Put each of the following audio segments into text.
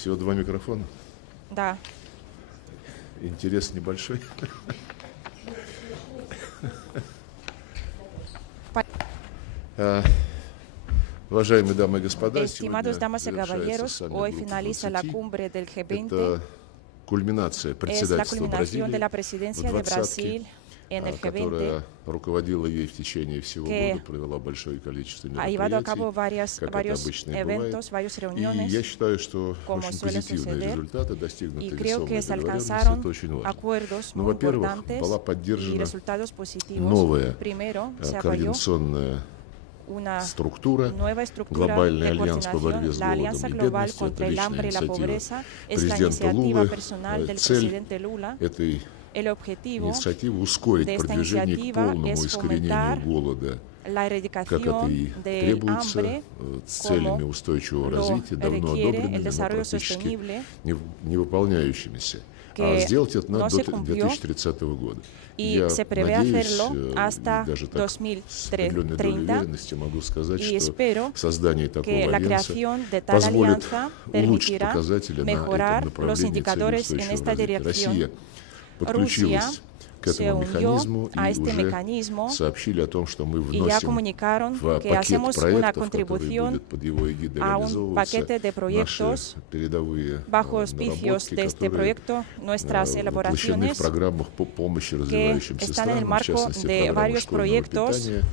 Всего два микрофона. Да. Интерес небольшой. Уважаемые дамы и господа, Estimados damas y caballeros, hoy finaliza la cumbre del G20. Это кульминация председательства de la Бразилии presidencia в de двадцатке, Brasil en el которая G20, руководила ей в течение всего que года, провела большое количество ha llevado a cabo мероприятий, как это varios обычно и eventos, бывает. varias И reuniones, я считаю, что como очень suele позитивные suceder, результаты, достигнуты y creo que весомые se договоренности, alcanzaron это очень важно. acuerdos Ну, muy во-первых, importantes была y поддержана resultados positivos. новая Primero, se apoyó координационная una структура, nueva estructura глобальный de альянс по борьбе coordinación, с la голодом Alianza и Global бедностью. Это contra el hambre y личная la инициатива pobreza, es la президента iniciativa Лулы. personal del Цель presidente Lula. этой El objetivo инициативы ускорить de esta продвижение к iniciativa полному es искоренению fomentar голода, la как это erradicación и del требуется hambre, с целями como устойчивого lo развития, давно requiere el одобренными, но desarrollo практически sostenible, не выполняющимися. А que сделать это no надо se до cumplió 2030 года. y Я se prevé надеюсь, hacerlo и hasta даже так с определенной долей 2030, уверенности могу сказать, y что espero создание такого que la альянса creación de tal позволит alianza улучшить permitirá показатели на этом mejorar los направлении целей indicadores en устойчивого esta развития. dirección. Россия подключилась к se этому unió механизму a и este уже mecanismo сообщили о том, что мы y ya вносим comunicaron в que пакет hacemos una проектов, который contribución будет под его эгидой a un реализовываться, paquete de наши proyectos передовые bajo auspicios наработки, de este которые proyecto, nuestras воплощены в elaboraciones программах по помощи que развивающимся están en el странам, в marco частности, de программы varios школьного proyectos питания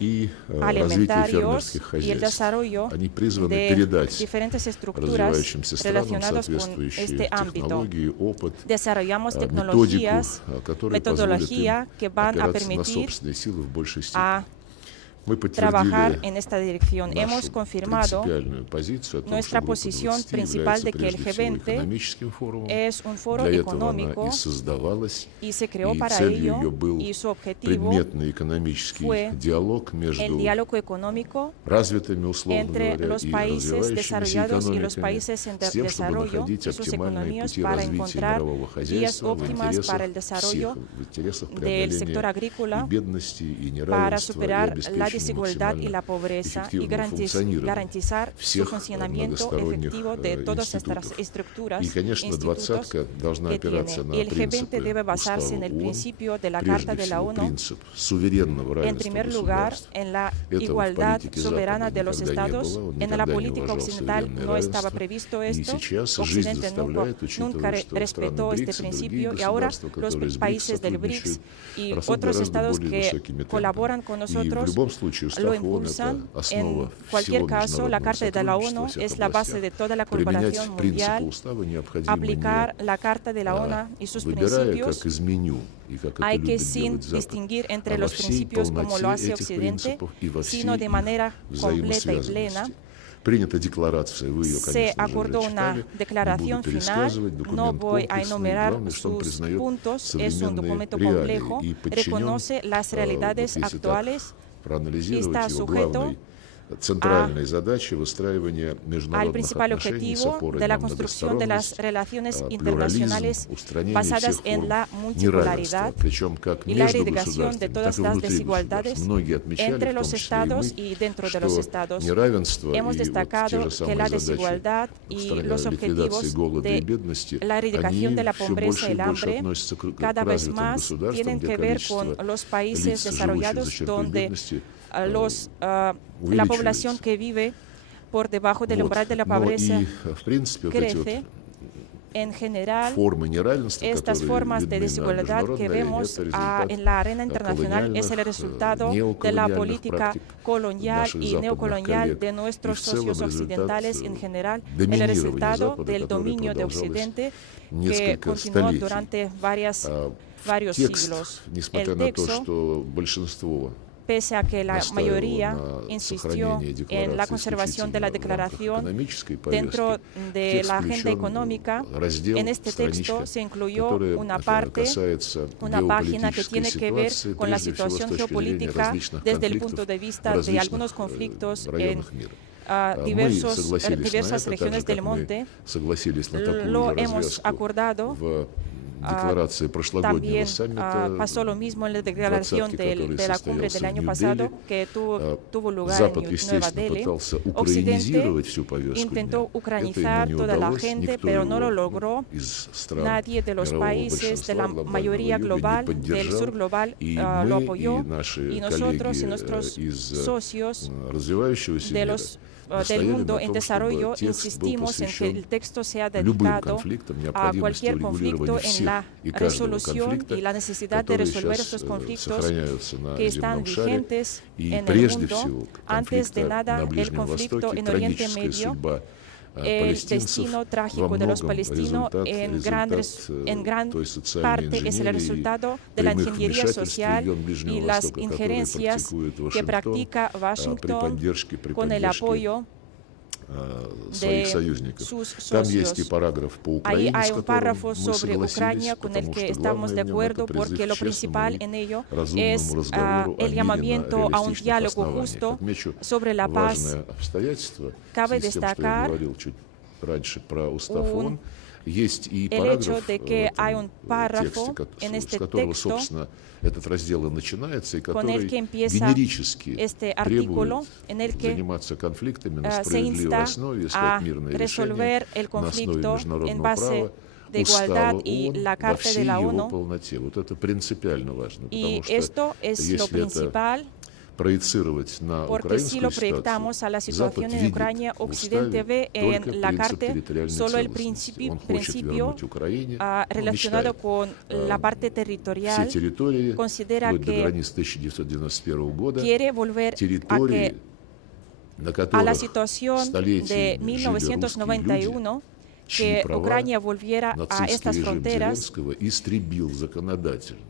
и развитие alimentarios фермерских y el хозяйств. desarrollo Они призваны de передать diferentes estructuras развивающимся странам relacionadas con соответствующие este ámbito. технологии, опыт, Desarrollamos методику, tecnologías, которая позволит им metodología que van a опираться на permitir собственные силы в большей степени. a Мы trabajar подтвердили en esta dirección. Hemos нашу confirmado принципиальную позицию о том, nuestra что группа posición 20 principal является de que el прежде всего G20 экономическим форумом. es un foro Для этого она económico и создавалась, y se creó и para целью ello, ее был y su objetivo предметный экономический fue диалог el между diálogo económico развитыми, условно entre говоря, los и países развивающимися desarrollados y los экономиками, países en с тем, чтобы desarrollo находить y sus оптимальные economías пути para развития encontrar мирового vías хозяйства в óptimas para el интересах desarrollo всех, в интересах del sector преодоления agrícola и бедности, и para неравенства, и superar la обеспечения desigualdad y la максимально pobreza y эффективного функционирования garantizar su всех funcionamiento многосторонних efectivo de todas estas институтов. estructuras, И, конечно, institutos двадцатка должна que опираться tiene. на Y el G20 принципы debe basarse en el Устава ООН, principio de la прежде Carta de la всего ONU, принцип суверенного en равенства primer lugar, государств. en la Этого в igualdad политике soberana Запада de los никогда не estados. было, он En la никогда не política уважал occidental суверенное no estaba равенство. previsto И esto. сейчас жизнь Occidente заставляет, nunca учитывая, что respetó страны este БРИКС и другие principio y ahora государства, los которые с БРИКС países del BRICS сотрудничают, y растут otros гораздо estados более que высокими colaboran темпами. con И в nosotros любом случае lo Устав ООН – impulsan. это основа En cualquier всего caso, la международного Carta de la сотрудничества ONU во всех es la base областях. de toda la Применять colaboración принципы mundial. Устава необходимо Aplicar не la Carta de la ONU y sus выбирая, principios. как из меню, и как это Hay que любит sin делать Запад, distinguir entre а во los всей principios como lo полноте hace этих Occidente, принципов и во всей sino de их manera completa y plena. взаимосвязанности. Принята декларация, вы ее, Se конечно же, acordó уже una читали, не declaración буду final, пересказывать, no документ voy a комплексный, enumerar главное, что он sus признает puntos, es un современные documento реалии complejo, и подчинен, reconoce las realidades вот если actuales так y проанализировать está его sujeto главной центральной задачей выстраивания al международных principal отношений с objetivo опорой de la на construcción de las многосторонность, relaciones плюрализм, internacionales устранение basadas всех en форм la неравенства, multipolaridad причем как y la между erradicación de государствами, todas так и las внутри desigualdades государств. Многие отмечали, entre в том los числе и estados мы, y dentro de los что estados. неравенство Hemos и вот те destacado же que самые la задачи desigualdad y los ликвидации objetivos голода и de бедности, la erradicación они de la все pobreza больше y и el больше hambre относятся к cada vez развитым más государствам, tienen где que ver количество con los países лиц, живущих за desarrollados чертой donde бедности, la población que vive por debajo del umbral de la pobreza и, в принципе, вот эти вот crece. En general, формы неравенства, estas которые formas de видны на desigualdad que международной арене, vemos это результат en la arena internacional es el колониальных, resultado de la неоколониальных política практик colonial наших y западных neocolonial коллег. de И nuestros в целом socios occidentales en general, el доминирование resultado Запада, del которое dominio de продолжалось Occidente que несколько continuó столетий. durante varios Текст, siglos. несмотря El на то, texto, что большинство pese a que la настаивало mayoría на insistió сохранении en la декларации conservación de la исключительно в рамках declaración экономической dentro повестки, de текст la agenda включен económica, раздел, en este texto страничка, se incluyó которая una parte, касается una página que геополитической tiene que ver ситуации, con la прежде всего с situación точки зрения geopolítica различных desde el конфликтов punto de в vista de различных algunos conflictos en районах мира. Мы diversas согласились на regiones это, так же, del как мы monte. согласились на такую Lo же hemos развязку acordado в декларации прошлогоднего también саммита, pasó lo mismo en la declaración который de la cumbre состоялся del в año Нью-Дели. pasado que tuvo lugar Запад, en Nueva естественно, Delhi. пытался Occidente украинизировать всю повестку intentó дня. Это ucranizar ему не toda la удалось, gente, никто pero no его lo logró. из стран Nadie de los мирового países de большинства la глобального mayoría юга не global, del поддержал. sur global, И lo мы, apoyó. и наши Y nosotros y коллеги nuestros из socios развивающегося de мира los del настояли mundo на en том, desarrollo чтобы текст был insistimos en que посвящен el texto sea любым dedicado конфликтам, a необходимости cualquier conflicto урегулирования en всех la и каждого resolución конфликта, y la necesidad de которые resolver сейчас estos conflictos сохраняются на que están земном шаре. vigentes И en el прежде mundo. всего Antes de конфликта nada, на el Ближнем conflicto Востоке, en Oriente трагическая Medio, судьба el палестинцев destino во trágico de los многом palestinos en gran той социальной parte es el инженерии resultado de la прямых ingeniería вмешательств в social регион Ближнего y las Востока, которые injerencias практикует que Вашингтон practica при Washington поддержке con el apoyo своих de союзников. sus Там есть и socios. параграф по Ahí Украине, hay с un которым párrafo мы sobre согласились, Ucrania con el потому que что estamos de главное в нем это acuerdo призыв porque lo к principal честному en и ello разумному es разговору о el мире llamamiento на a un реалистичных diálogo основаниях. justo Отмечу sobre la paz. важное обстоятельство, Cabe в связи с тем, что я destacar говорил чуть раньше про устав ООН, есть и el hecho параграф de que hay un в párrafo тексте, en с este которого, texto собственно, этот раздел и начинается, и con el который que empieza генерически este требует artículo en el que заниматься конфликтами на se справедливой insta основе, a искать мирное resolver решение el на основе conflicto en международного base права, de igualdad устава y ООН la во Carta de всей la его ONU. полноте. Вот это принципиально важно, Y потому что esto es lo если это principal, проецировать на porque si lo украинскую proyectamos a la ситуацию, Запад situación en видит Ucrania, в Occidente уставе ve только en la принцип Carta территориальной solo el целостности. Он хочет principio вернуть Украине, relacionado мечтает, con la parte все territorial, территории, considera вплоть до que границ 1991 года, quiere volver a территории, que на a la которых situación de столетиями жили русские люди, 1991, чьи que права Ucrania volviera a нацистский estas режим fronteras, Зеленского истребил законодательно.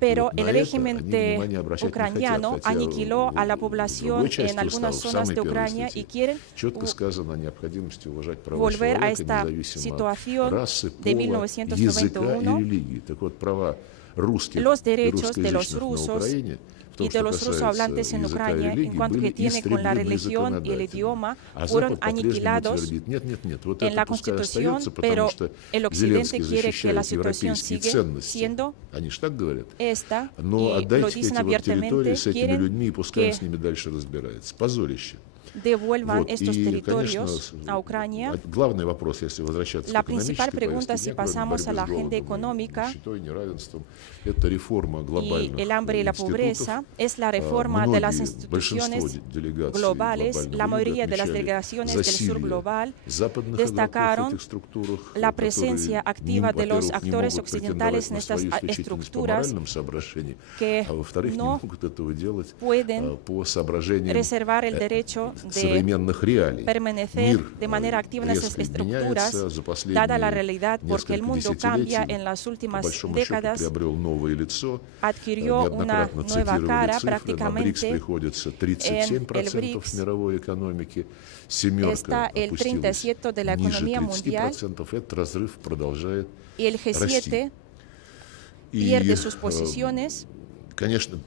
pero Вот на el это régimen они de внимания обращать не ucraniano хотят, хотя aniquiló a la в población другой части en algunas устава, в zonas самой de первой Ucrania y статье, quieren четко сказано о необходимости уважать права volver a человека, esta независимо от situación расы, de пола, языка и 1991. религии. Так вот, права русских Los и derechos de los русскоязычных на rusos Украине, в том, y de что los касается rusohablantes en языка и Ucrania, en религии, cuanto были que tiene con la истреблены religión y el законодательно. idioma, А fueron Запад по-прежнему aniquilados твердит, нет, вот en это la пускай Constitución, остается, потому pero что el Occidente Зеленский quiere que la защищает situación европейские sigue ценности. siendo Они же так говорят. esta, Но y lo отдайте dicen эти вот территории abiertamente, с этими quieren людьми, и пускай он que с ними дальше разбирается. Позорище. devuelvan Вот. estos И, territorios конечно, a Ucrania. главный вопрос, если возвращаться La к экономической principal pregunta, повестке si дня, кроме pasamos a борьбы la с agenda голодом, económica нищетой, неравенством, это реформа y глобальных el hambre y la институтов. pobreza, es la reforma de las Многие, большинство instituciones делегаций globales. глобального La юга mayoría de las отмечали delegaciones del sur засилье global западных destacaron игроков в этих структурах, la которые, presencia activa de los во-первых, не actores могут occidentales претендовать en на estas свою исключительность по estructuras моральным соображениям, que а во-вторых, не no могут этого делать pueden по соображениям reservar el derecho de современных реалий. permanecer Мир de manera activa en esas резко estructuras, меняется, за dada la последние realidad, porque el несколько mundo cambia десятилетий, en las по últimas большому счету, décadas, приобрел новое лицо. adquirió una Неоднократно nueva цитировали cara, цифры. На БРИКС prácticamente приходится en el 37% BRICS мировой экономики. Семерка está el опустилась 37% de la ниже economía mundial 30%. Этот разрыв продолжает y el G7 расти. pierde sus posiciones, Конечно,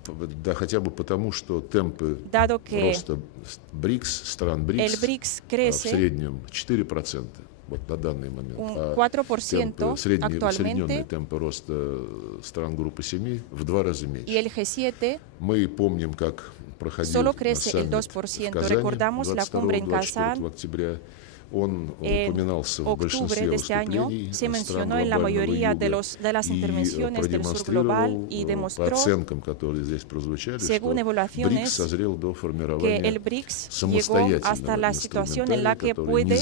да, хотя бы потому, что темпы dado que роста БРИКС, стран el БРИКС BRICS в crece среднем 4%. Вот на данный момент. un А 4% темпы, усредненные actualmente темпы роста стран группы 7 в 2 раза y меньше. el G7 Мы помним, как проходил solo crece el саммит 2%. в Казани Recordamos la cumbre en 22-24 Kazán. октября. Он En упоминался в octubre большинстве de este año выступлений se стран mencionó en la глобального mayoría de юга las и intervenciones del sur global продемонстрировал y по demostró, оценкам, которые здесь прозвучали, según что evaluaciones, БРИКС созрел до que формирования el BRICS llegó hasta la situación en la que puede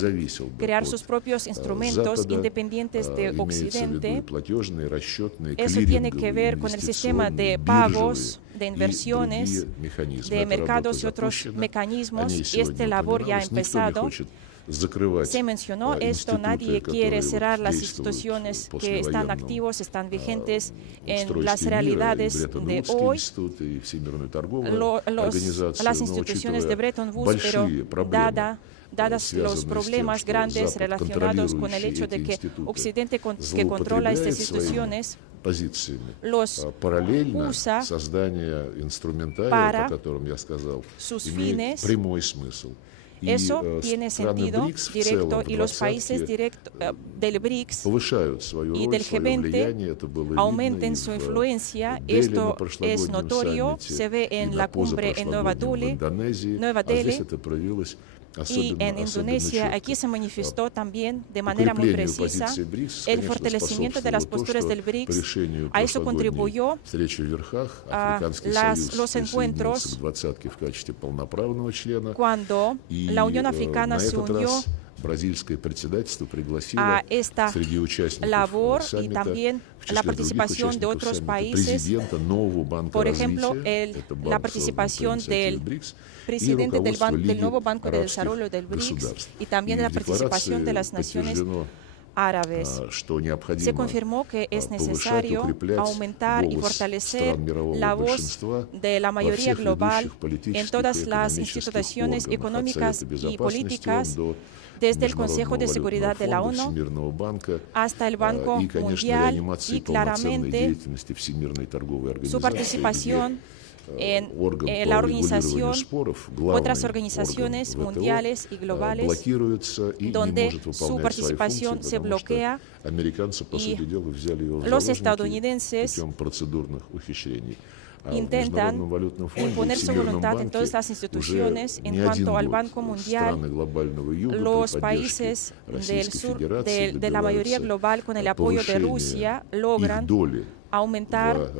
crear sus propios instrumentos independientes de Occidente. Eso tiene que ver con el sistema de pagos, de inversiones, de mercados y otros mecanismos. Y esta labor ya ha empezado. Se mencionó esto, nadie quiere cerrar las instituciones que están activos, están vigentes en las realidades de hoy. Las instituciones de Bretton Woods, pero dadas los problemas grandes relacionados con el hecho de que Occidente que controla estas instituciones los usa создание инструментария, para о котором я сказал, sus имеет fines прямой смысл. Eso tiene sentido directo y los países del BRICS y del G20 aumenten su influencia. Esto es notorio, se ve en la cumbre en Nueva Delhi y en Indonesia. Aquí se manifestó también de manera muy precisa el fortalecimiento de las posturas del BRICS. A eso contribuyó los encuentros cuando la Unión Africana se unió a esta labor y también la participación de otros países, por ejemplo, la participación del presidente del nuevo Banco de Desarrollo del BRICS y también la participación de las naciones árabes. Se confirmó que es necesario aumentar y fortalecer la voz de la mayoría global en todas las instituciones económicas y políticas, desde el Consejo de Seguridad de la ONU hasta el Banco Mundial, y claramente su participación en la organización, otras organizaciones mundiales y globales, donde su participación se bloquea y los estadounidenses intentan imponer su voluntad en todas las instituciones. En cuanto al Banco Mundial, los países del sur de la mayoría global, con el apoyo de Rusia, logran aumentar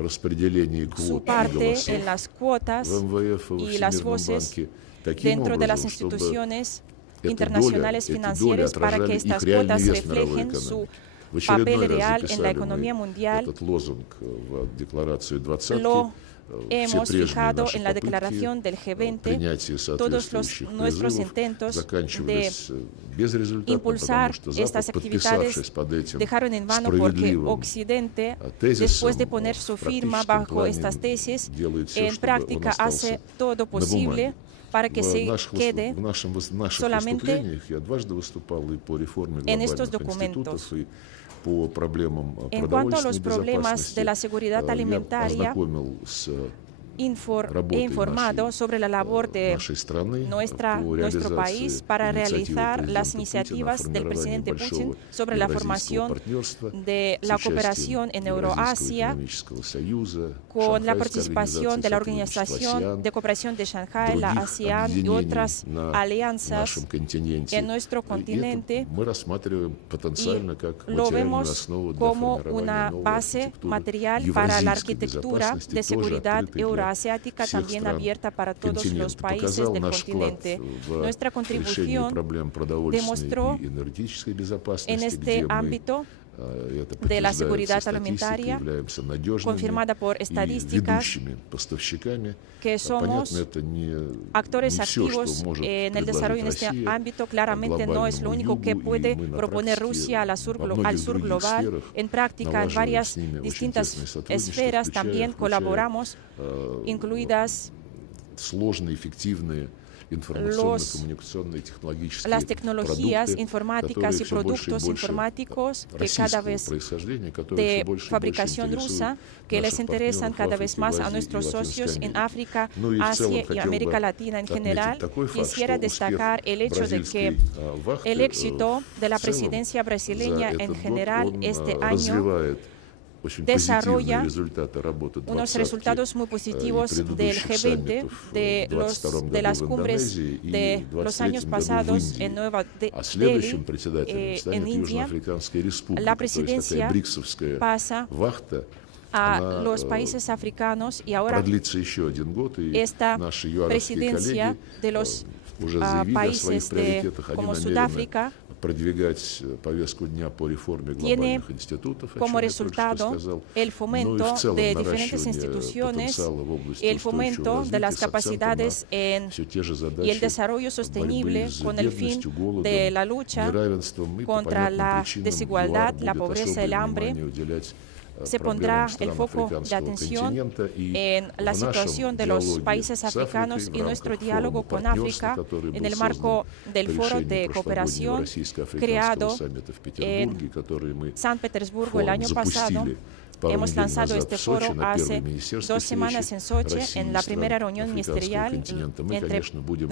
su parte en las cuotas y las voces dentro de las instituciones internacionales financieras para que estas cuotas reflejen su papel real en la economía mundial. Lo hemos fijado en la declaración del G20. Todos nuestros intentos de impulsar estas actividades dejaron en vano porque Occidente, después de poner su firma bajo estas tesis, en práctica hace todo posible para que se quede solamente en estos documentos. En cuanto a los problemas de la seguridad alimentaria, he informado sobre la labor de nuestro país para realizar las iniciativas del presidente Putin sobre la formación de la cooperación en Euroasia, con la participación de la Organización de Cooperación de Shanghái, la ASEAN y otras alianzas en nuestro continente, y lo vemos como una base material para la arquitectura de seguridad euroasiática, también abierta para todos los países del continente. Nuestra contribución demostró en este ámbito de la seguridad alimentaria, confirmada por estadísticas, que somos actores activos en el desarrollo en este ámbito. Claramente no es lo único que puede proponer Rusia al sur global. En práctica, en varias distintas esferas también colaboramos, incluidas las tecnologías informáticas y productos informáticos que cada vez de fabricación rusa, que les interesan cada vez más a nuestros socios en África, Asia y América Latina en general. Quisiera destacar el hecho de que el éxito de la presidencia brasileña en general este año desarrolla unos resultados muy positivos del G20, de las cumbres de los años pasados en Nueva Delhi, en India. La presidencia pasa a los países africanos y ahora esta presidencia de los países como Sudáfrica tiene como resultado el fomento de diferentes instituciones, el fomento de las capacidades y el desarrollo sostenible con el fin de la lucha contra la desigualdad, la pobreza, el hambre. se pondrá el foco de atención en la situación de los países africanos y nuestro diálogo con África en el marco del Foro de Cooperación creado en San Petersburgo el año pasado. Hemos lanzado este foro hace 2 semanas en Sochi, en la primera reunión ministerial entre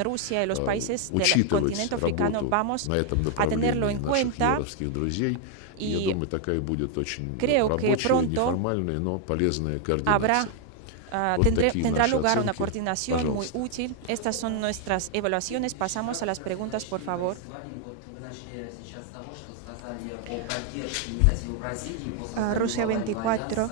Rusia y los países del continente africano. Vamos a tenerlo en cuenta y creo que pronto tendrá lugar una coordinación muy útil. Estas son nuestras evaluaciones. Pasamos a las preguntas, por favor. Rusia 24.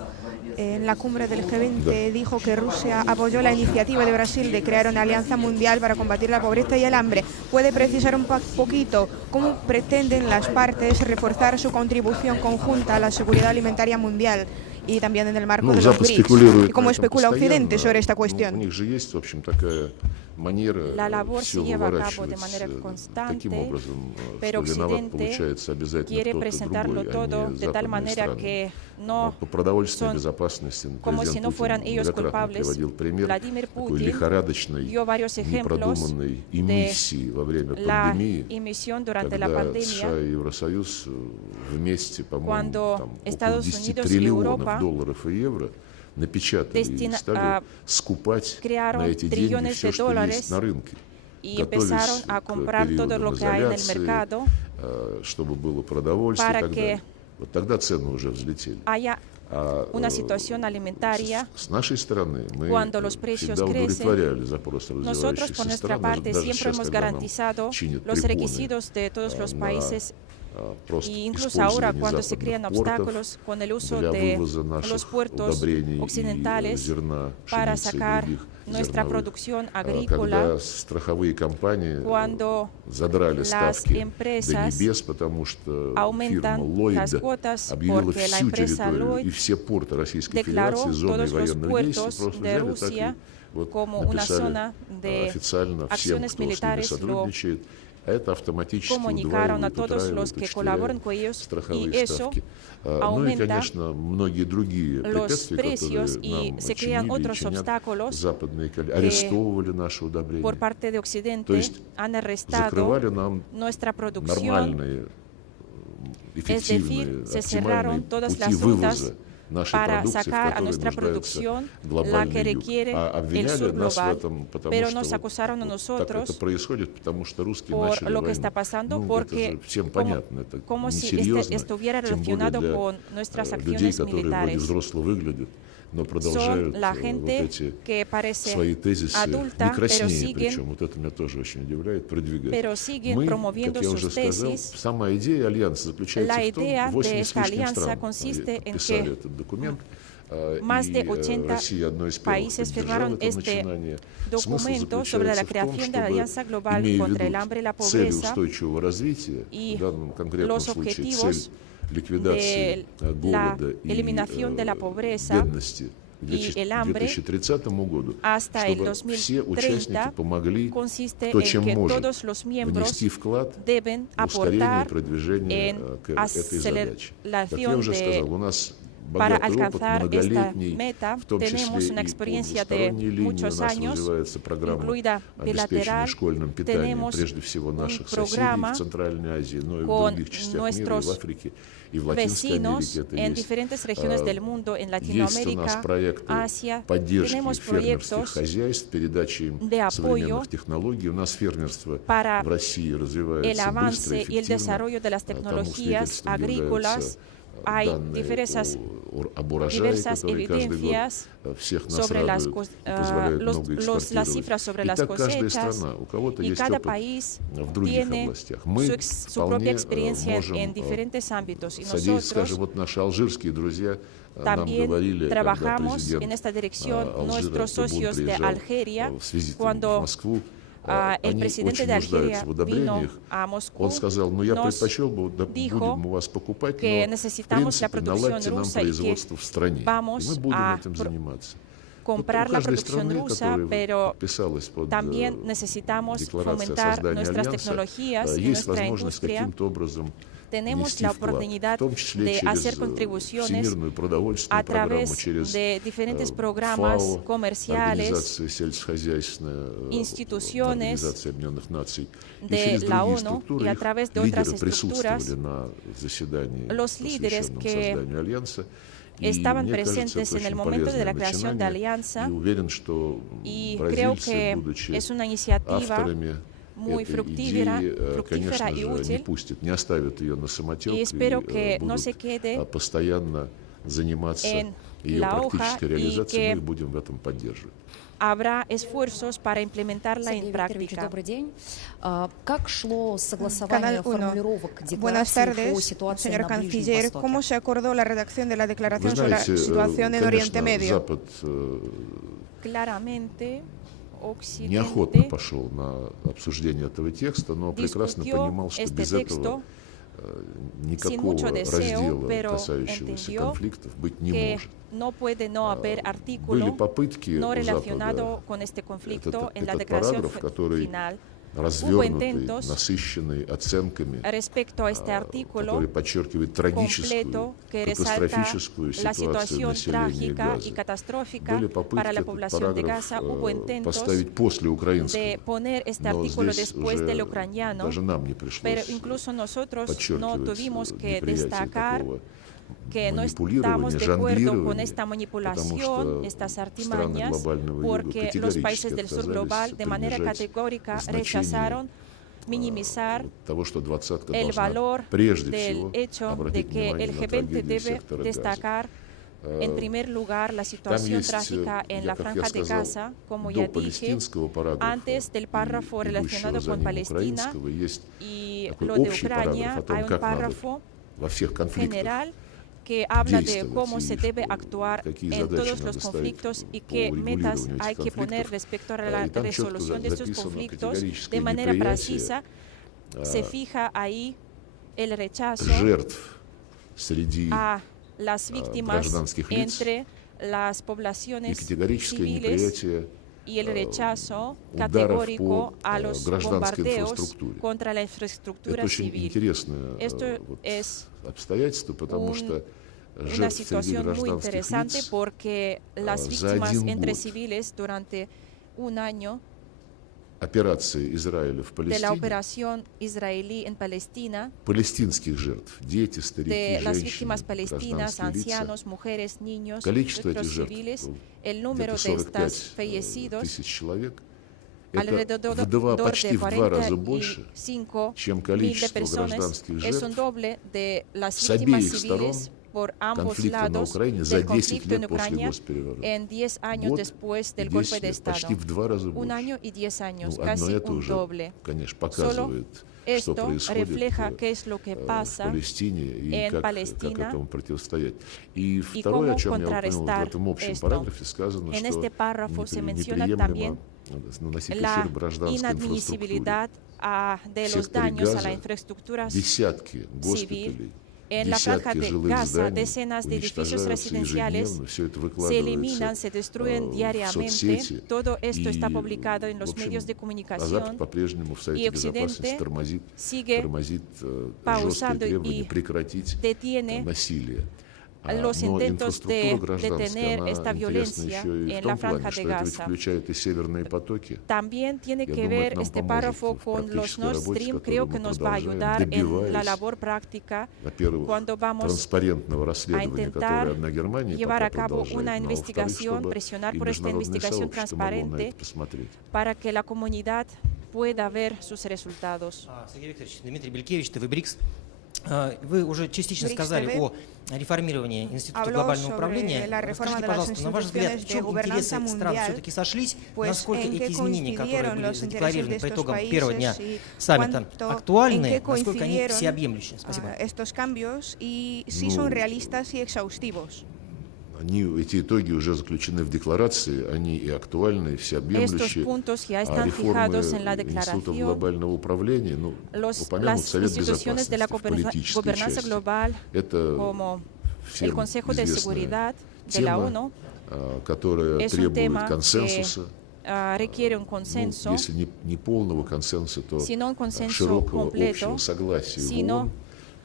En la cumbre del G20 dijo que Rusia apoyó la iniciativa de Brasil de crear una alianza mundial para combatir la pobreza y el hambre. ¿Puede precisar un poquito cómo pretenden las partes reforzar su contribución conjunta a la seguridad alimentaria mundial y también en el marco de los BRICS? ¿Y cómo especula Occidente sobre esta cuestión? La labor se lleva a cabo de manera constante, pero Occidente quiere presentarlo todo de tal manera que no son como si no fueran ellos culpables. Vladimir Putin dio varios ejemplos de la emisión durante la pandemia, cuando Estados Unidos y Europa crearon trillones de dólares y empezaron a comprar todo lo que hay en el mercado para que haya una situación alimentaria. Cuando los precios crecen, nosotros por nuestra parte siempre hemos garantizado los requisitos de todos los países. Y incluso ahora, cuando se crean obstáculos con el uso de los puertos occidentales para sacar nuestra producción agrícola, cuando las empresas aumentan las cuotas porque la empresa Lloyd declaró todos los puertos de Rusia como una zona de acciones militares, lo comunicaron a todos los que colaboran con ellos, y eso aumenta los precios y se crean otros obstáculos que por parte de Occidente han arrestado nuestra producción. Es decir, se cerraron todas las rutas para sacar a nuestra producción la que requiere el sur global, pero nos acusaron a nosotros por lo que está pasando, porque como si estuviera relacionado con nuestras acciones militares. Son la gente que parece adulta, pero siguen promoviendo sus tesis. La idea de esta alianza consiste en que más de 80 países firmaron este documento sobre la creación de la Alianza Global contra el hambre y la pobreza, y los objetivos de la eliminación de la pobreza y el hambre hasta el 2030 consiste en que todos los miembros deben aportar en aceleración para alcanzar esta meta. Tenemos una experiencia de muchos años, incluida bilateral. Tenemos un programa con nuestros vecinos en diferentes regiones del mundo, en Latinoamérica, Asia. Tenemos proyectos de apoyo para el avance y el desarrollo de las tecnologías agrícolas. Hay diversas evidencias sobre las cifras sobre las cosechas, y cada país tiene su propia experiencia en diferentes ámbitos. Y nosotros también trabajamos en esta dirección. Nuestros socios de Algeria, cuando el presidente de Algeria vino a Moscú, nos dijo que necesitamos la producción rusa y que vamos a comprar la producción rusa, pero también necesitamos fomentar nuestras tecnologías y nuestra industria. Tenemos la oportunidad de hacer contribuciones a través de diferentes programas comerciales, instituciones de la ONU y a través de otras estructuras. Los líderes que estaban presentes en el momento de la creación de Alianza, y creo que es una iniciativa muy fructífera y útil, y espero que no se quede en la hoja y que habrá esfuerzos para implementarla en práctica. Canal 1. Buenas tardes, señor canciller. ¿Cómo se acordó la redacción de la declaración sobre la situación en Oriente Medio? Claramente, Occidente неохотно пошел на обсуждение этого текста, но прекрасно понимал, что без этого никакого раздела, касающегося конфликтов, быть не может. Были попытки у Запада этот параграф, который развернутый, насыщенный оценками, который подчеркивает трагическую, катастрофическую ситуацию населения Газа. Были попытки этот параграф поставить после украинского, но здесь уже даже нам не пришлось подчеркивать неприятие такого que no estamos de acuerdo con esta manipulación, estas artimañas, porque los países del sur global de manera categórica rechazaron minimizar el valor del hecho de que el G20 debe destacar en primer lugar la situación trágica en la Franja de Gaza, como ya dije, antes del párrafo relacionado con Palestina y lo de Ucrania, hay un párrafo general que habla de cómo se debe actuar en todos los conflictos y qué metas hay que poner respecto a la resolución de estos conflictos de manera precisa. Se fija ahí el rechazo a las víctimas entre las poblaciones civiles y el rechazo categórico a los bombardeos contra la infraestructura civil. Esto es una situación muy interesante porque las víctimas entre civiles durante un año de la operación israelí en Palestina, de las víctimas palestinas, ancianos, mujeres, niños, otros civiles, el número de estos fallecidos alrededor de 45.000 personas es un doble de las víctimas civiles por ambos lados del conflicto en Ucrania en 10 años después del golpe de Estado. 1 año y 10 años, casi un doble. Solo esto refleja qué es lo que pasa en Palestina y cómo contrarrestar esto. En este párrafo se menciona también la inadmisibilidad de los daños a la infraestructura civil. En la Franja de Gaza, decenas de edificios residenciales se eliminan, se destruyen diariamente. Todo esto está publicado en los medios de comunicación y Occidente sigue pausando y detiene los intentos de detener esta violencia en la Franja de Gaza. También tiene que ver este párrafo con los Nord Stream. Creo que nos va a ayudar en la labor práctica cuando vamos a intentar llevar a cabo una investigación, presionar por esta investigación transparente para que la comunidad pueda ver sus resultados. Дмитрий Белькевич, ТВ БРИКС. Вы уже частично сказали о реформировании Института глобального управления. Скажите, пожалуйста, на ваш взгляд, в чем интересы стран все-таки сошлись? Насколько эти изменения, которые были задекларированы по итогам первого дня саммита, актуальны? Насколько они всеобъемлющие? Спасибо. Estos cambios y si son realistas y exhaustivos. Эти итоги уже заключены в декларации, они и актуальны, и всеобъемлющие. А реформы Института глобального управления, упомянут Совет Безопасности в политической части. Это всем известная de la тема, ONU которая es un требует tema консенсуса. requiere un consenso, Если не полного консенсуса, то sino un consenso широкого completo, общего согласия в sino ООН,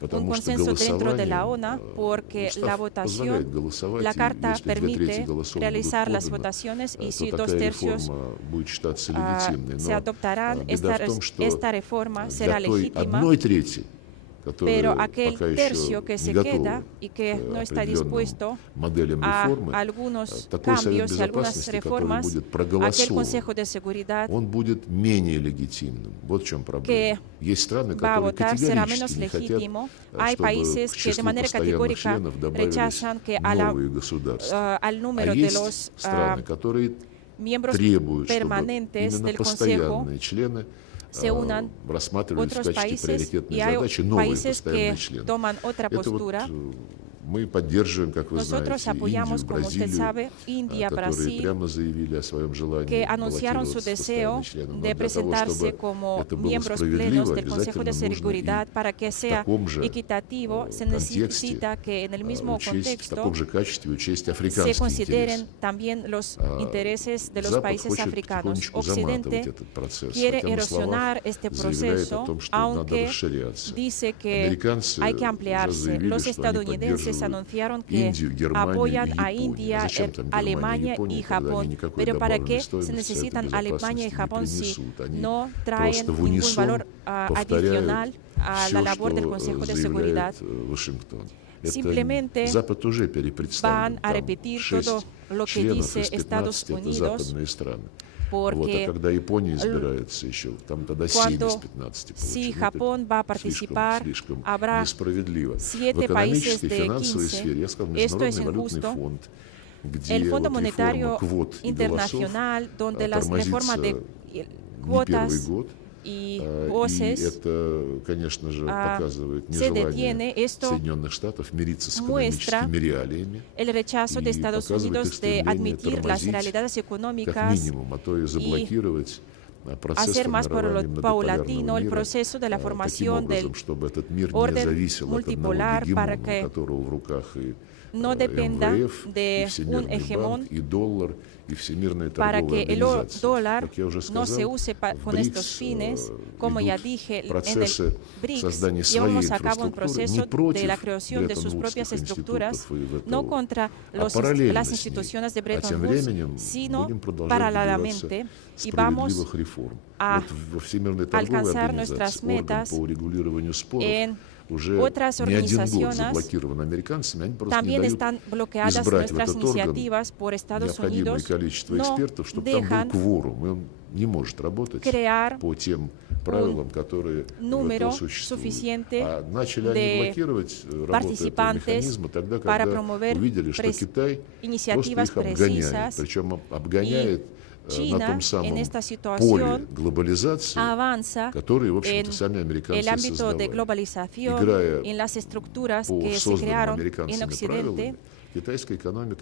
un потому что consenso dentro de la голосование, ONU, porque la позволяет votación, голосовать, la и Carta если 2/3 permite голосов realizar будут las поданы, votaciones y то si такая 2/3 реформа будет считаться легитимной. se Но adoptarán, беда в том, что esta reforma será для той legítima, 1/3, pero которая aquel пока еще tercio que не se готова queda y que no está dispuesto моделям a реформы, algunos такой Совет cambios y algunas Безопасности, который reformas, будет aquel проголосован, Consejo de Seguridad он будет менее легитимным. Вот в чем проблема. Есть страны, va a которые votar será menos категорически не хотят, legítimo. Hay чтобы países к que de числу manera постоянных categórica членов добавились rechazan que новые государства. al А número de есть los страны, которые miembros требуют, чтобы permanentes именно del Consejo постоянные члены se unan рассматривались в otros качестве países приоритетной y hay задачи новые países постоянные que члены. toman otra Это postura. вот мы поддерживаем, как вы Nosotros знаете, apoyamos, Индию, como usted Бразилию, sabe, India, которые Brasil, прямо заявили о своем желании que anunciaron su баллотироваться deseo постоянным членом. Но de для того, presentarse чтобы como это было miembros справедливо, plenos del Consejo de обязательно нужно Seguridad, и para que в sea таком же equitativo, se контексте necesita que en el mismo учесть, в contexto таком же качестве учесть se африканские consideren интересы. también los intereses de los Запад países хочет africanos. потихонечку заматывать Occidente этот процесс, quiere хотя на erosionar словах este заявляет о proceso, том, что надо aunque расширяться. dice que Американцы hay que уже ampliarse. заявили, Los что они estadounidenses поддерживают anunciaron que Индию, Германию apoyan и a Японию. India, Зачем там Германия и Alemania Япония, y когда они Japón? никакой Pero ¿para добавленной qué se стоимости necesitan Совета Alemania y Безопасности Japón не si принесут? Они no traen просто в ningún унисон valor adicional a все, la labor del что Consejo de Seguridad? заявляет Вашингтон. Simplemente Запад уже перепредставлен. van a repetir todo lo que членов dice из 15 Estados это Unidos, западные страны. Вот, а porque когда Япония избирается еще, там тогда 7 из cuando 15 si получили. Japón va a participar, слишком habrá несправедливо. В 7 países экономической, de финансовой 15. сфере, я сказал, Esto es Международный валютный injusto. фонд, где El Fondo вот Monetario реформа квот и Internacional, donde las reformas de не первый cuotas год. y И voces это, конечно же, показывает se нежелание detiene. Esto Соединенных Штатов мириться с muestra экономическими реалиями, el rechazo de y Estados показывает Unidos их de стремление admitir las тормозить, realidades как económicas минимум, а то и заблокировать процесс hacer más формирования paulatino многополярного el мира, proceso de la таким formación образом, del чтобы этот мир не orden зависел от одного multipolar para гегемона, que у которого в руках и no dependa МВФ, и de un Всемирный hegemón, банк, и доллар, и Всемирная para торговая que el организация. dólar Как я уже no se сказал, use в con estos БРИКС fines. Como ya dije, en el процессы BRICS создания своей llevamos a cabo un инфраструктуры не proceso против de la creación de sus propias estructuras, no contra las instituciones de Bretton Woods, sino paralelamente, y vamos a alcanzar nuestras metas en otras organizaciones. También están bloqueadas nuestras iniciativas por Estados Unidos. No dejan crear un número suficiente de participantes para promover iniciativas precisas. Y China, en esta situación, avanza en el ámbito de globalización, en las estructuras que se crearon en Occidente.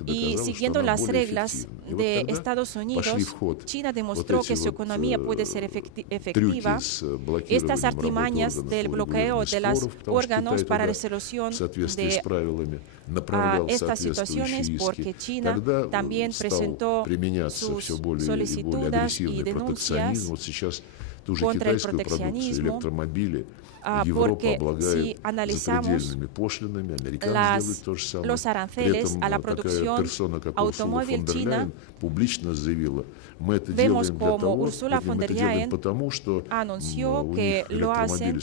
Y siguiendo las reglas de Estados Unidos, China demostró que su economía puede ser efectiva. Estas artimañas del bloqueo de los órganos para resolución de estas situaciones, porque China también presentó sus solicitudes y denuncias contra el proteccionismo. Porque si analizamos los aranceles a la producción automóvil china, vemos como Ursula von der Leyen anunció que lo hacen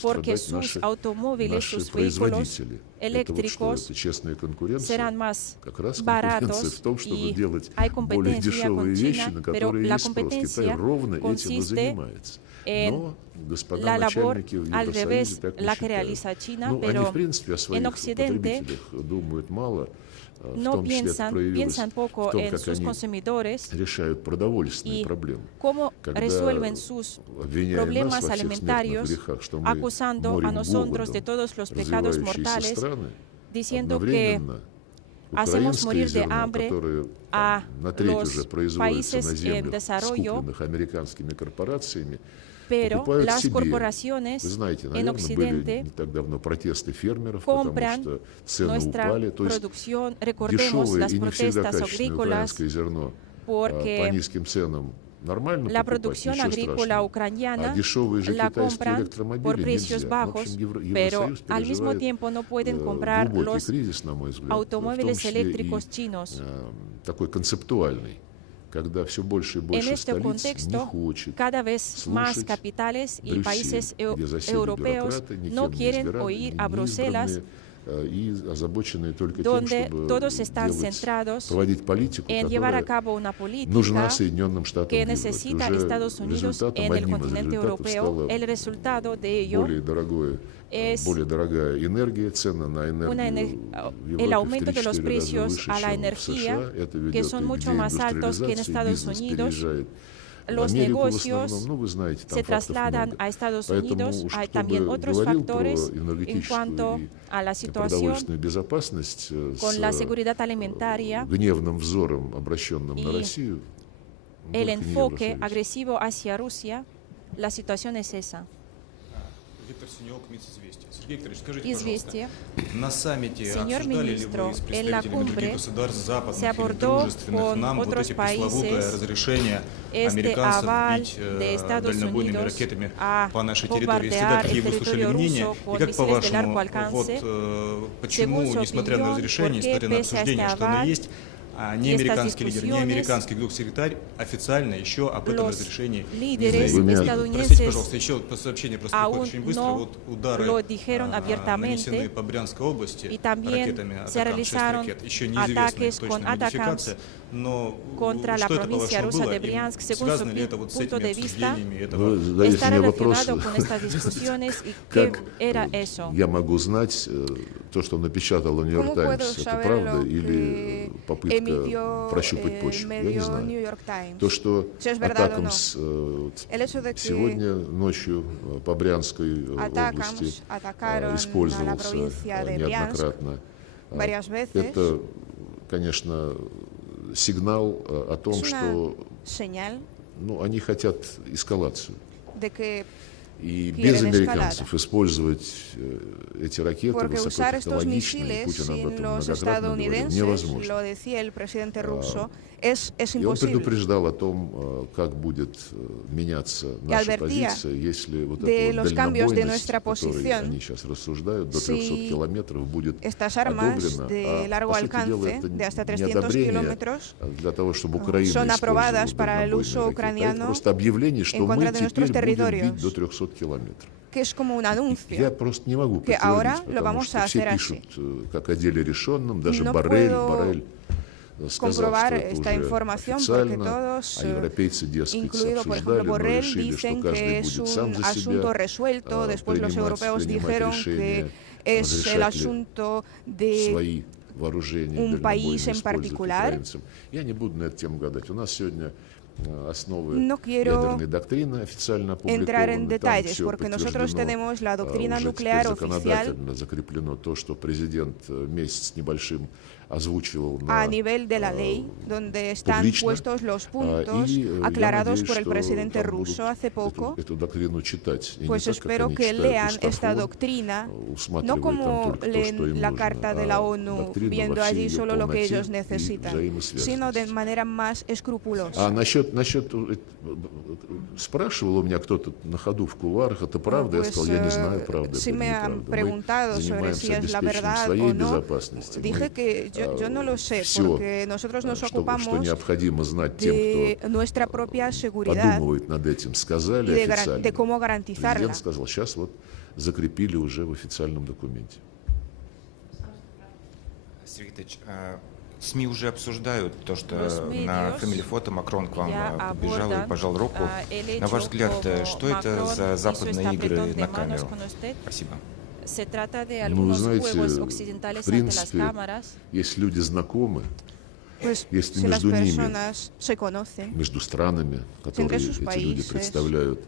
porque sus automóviles, sus vehículos eléctricos serán más baratos y hay competencia con China, pero la competencia consiste en la labor al revés, la que realiza China, pero en Occidente no piensan poco en sus consumidores y cómo resuelven sus problemas alimentarios, acusando a nosotros de todos los pecados mortales, diciendo que hacemos morir de hambre a на треть los уже производится países на en землях, desarrollo, скупленных американскими корпорациями, pero покупают las себе. corporaciones Вы знаете, en наверное, были Occidente не так давно протесты фермеров, потому compran что цены nuestra упали. То есть producción. Recordemos дешевое las и не всегда protestas качественное agrícolas украинское зерно по porque низким ценам нормально la покупать, producción ничего agrícola страшного. ucraniana А дешевые же la китайские compran электромобили por precios нельзя. bajos, В общем, pero Евросоюз al mismo переживает tiempo no pueden comprar глубокий los кризис, на мой взгляд, в том automóviles числе eléctricos и chinos. такой концептуальный, когда все больше и больше En este столиц не contexto, хочет cada vez más слушать capitales y Брюссель, países где заседи europeos бюрократы, никем no не quieren избранные, oír не a Bruselas, избранные, и озабоченные только тем, donde чтобы todos están делать, centrados проводить политику, en llevar a которая cabo una política нужна Соединенным Штатам que в Европе. necesita Уже Estados Unidos результатом, en el одним из continente результатов europeo. стало El resultado de ello более дорогая энергия, цены на энергию в Европе el aumento de в 3-4 los раза precios выше, a la чем в energía, США. Это que ведет son и к mucho más altos que en деиндустриализации, Estados бизнес Unidos. переезжает в Los Америку в negocios основном. Ну, вы знаете, там se фактов trasladan много. a Estados Поэтому Unidos. уж Hay кто también бы otros говорил factores про en энергетическую cuanto a la и situación продовольственную безопасность con la с seguridad alimentaria гневным взором, обращенным на y Россию. el только не enfoque Евросоюз. agresivo hacia Rusia, la situación es esa. Виктор Синьок, МИД «Известия». Сергей Викторович, скажите, Известие. пожалуйста, на саммите Señor обсуждали ли ministro, вы с en la представителями других cumbre государств западных se или abordó дружественных con нам вот otros эти пресловутое países разрешение este американцев aval бить de Estados дальнобойными Unidos ракетами a по нашей территории? Если да, bombardear какие el выслушали territorio мнения? ruso И con как misiles de по-вашему, largo alcance? почему, Según su несмотря на opinión, разрешение, ¿por qué, несмотря на pese a обсуждение, este что оно aval есть, ни y estas американский лидер, ни discusiones, американский госсекретарь официально еще об этом los разрешении не líderes заявили? Простите, estadounidenses пожалуйста, еще по сообщению просто aún очень быстро. no Вот удары lo dijeron abiertamente, нанесены по Брянской области y también ракетами se Атакамс, 6 realizaron ракет. Еще неизвестна ataques con точная модификация, но contra la что это, provincia по-вашему, rusa было? de И Briansk. Según su связано ли это вот с punto этими de vista, обсуждениями этого? Вы задаете está мне вопрос, relacionado con estas discusiones y qué как era eso. я могу знать то, что напечатало Нью-Йорк Таймс, это правда или попытка прощупать почву? Я не знаю. То, что Атакамс сегодня ночью по Брянской области использовался неоднократно, это, конечно, сигнал о том, что они хотят эскалацию. И без американцев использовать эти ракеты высокотехнологичные, Путин об этом многократно говорил, невозможно. И он предупреждал о том, как будет меняться наша позиция, если вот эта вот дальнобойность, о которой они сейчас рассуждают, до 300 километров будет одобрена. А, по сути дела, это не одобрение для того, чтобы Украина использовала дальнобойные ракеты, а это просто объявление, что мы теперь будем бить до 300 километров. Que es como un anuncio. Я просто не могу que ahora подтвердить, lo потому vamos что a все hacer пишут как о деле решенном, даже No Боррель сказал, comprobar что это esta уже información porque официально, todos, а европейцы, дескать, incluido por обсуждали, ejemplo но Borrell, решили, что dicen que каждый es будет сам un за asunto себя resuelto. Después los europeos dijeron que es el asunto de свои вооружения un país en использовать particular. украинцам. Я не буду на эту тему гадать. У нас сегодня основы No quiero ядерной доктрины официально entrar en опубликованы. Там detalles, все porque nosotros подтверждено. tenemos la doctrina Уже nuclear теперь oficial законодательно закреплено то, что президент месяц с небольшим озвучивал на a nivel de la ley, donde están публично, puestos los puntos и aclarados я por el надеюсь, presidente что ruso там hace poco. будут эту доктрину читать. И Pues не так, как espero они que читают lean устав esta ООН, doctrina, no усматривая там como только то, что им leen la нужно, carta de la ONU доктрину viendo во всей allí ее solo lo que полноте ellos и necesitan, взаимосвязанности. sino de manera más escrupulosa. А насчет спрашивал у меня кто-то на ходу в кулуарах, это правда? Я сказал, я не знаю, правда Si это me или han неправда. preguntado Мы sobre si занимаемся es la обеспечением verdad своей o no, безопасности. dije que yo no lo sé, porque nosotros nos что ocupamos необходимо знать тем, de кто nuestra propia seguridad подумывает над этим, сказали y официально. de cómo garantizarla. Президент сказал, сейчас вот закрепили уже в официальном документе. Сергей Викторович, СМИ уже обсуждают то, что на Family Photo Макрон к вам подбежал и пожал руку. На ваш взгляд, что это за западные игры на камеру? Спасибо. Ну, вы знаете, в принципе, если люди знакомы, если между ними, между странами, которые эти люди представляют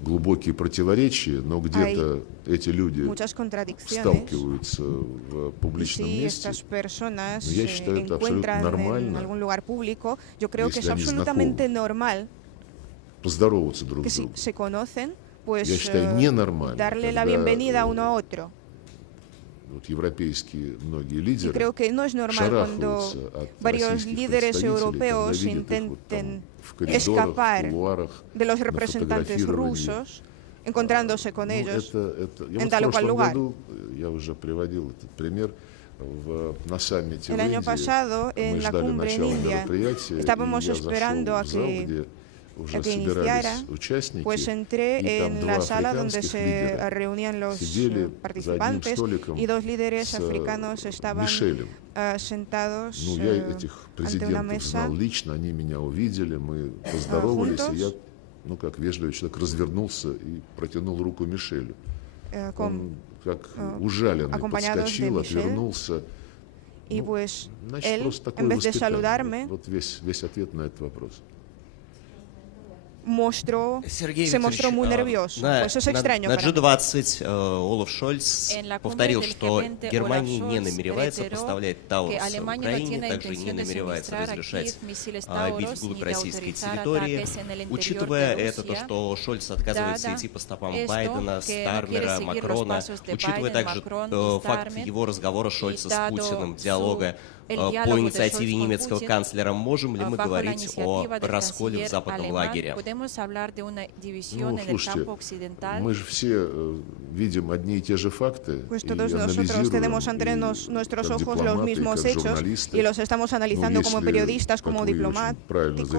глубокие противоречия, но где-то эти люди сталкиваются в публичном месте. Но я считаю, это абсолютно нормально, если они знакомы, поздороваться друг с другом. Я считаю, ненормально, когда вот европейские многие лидеры шарахаются от российских представителей, когда видят их вот там в коридорах, в кулуарах, на фотографировании. Encontrándose con ellos en tal o cual lugar. Я уже приводил этот пример. На саммите El año pasado, en la cumbre en India, estábamos esperando a que iniciara, pues entré en la sala donde se reunían los participantes y dos líderes africanos estaban sentados ante una mesa juntos. Ну, как вежливый человек, развернулся и протянул руку Мишелю. Он, как ужаленный, подскочил, отвернулся. Ну, значит, просто такое воспитание. Вот весь ответ на этот вопрос. Se mostró muy nervioso. Pues es extraño на G20 Олаф Шольц повторил, что Германия не намеревается поставлять Таурус Украине, также не намеревается разрешать бить вглубь российской территории. Учитывая это, то, что Шольц отказывается идти по стопам Байдена, Стармера, Макрона, учитывая также факт его разговора Шольца с Путиным, диалога по инициативе немецкого канцлера, можем ли мы говорить о расколе в западном лагере? Ну, слушайте, мы же все видим одни и те же факты pues todos nosotros tenemos ante nuestros ojos los mismos hechos y los estamos analizando como periodistas, como diplomáticos.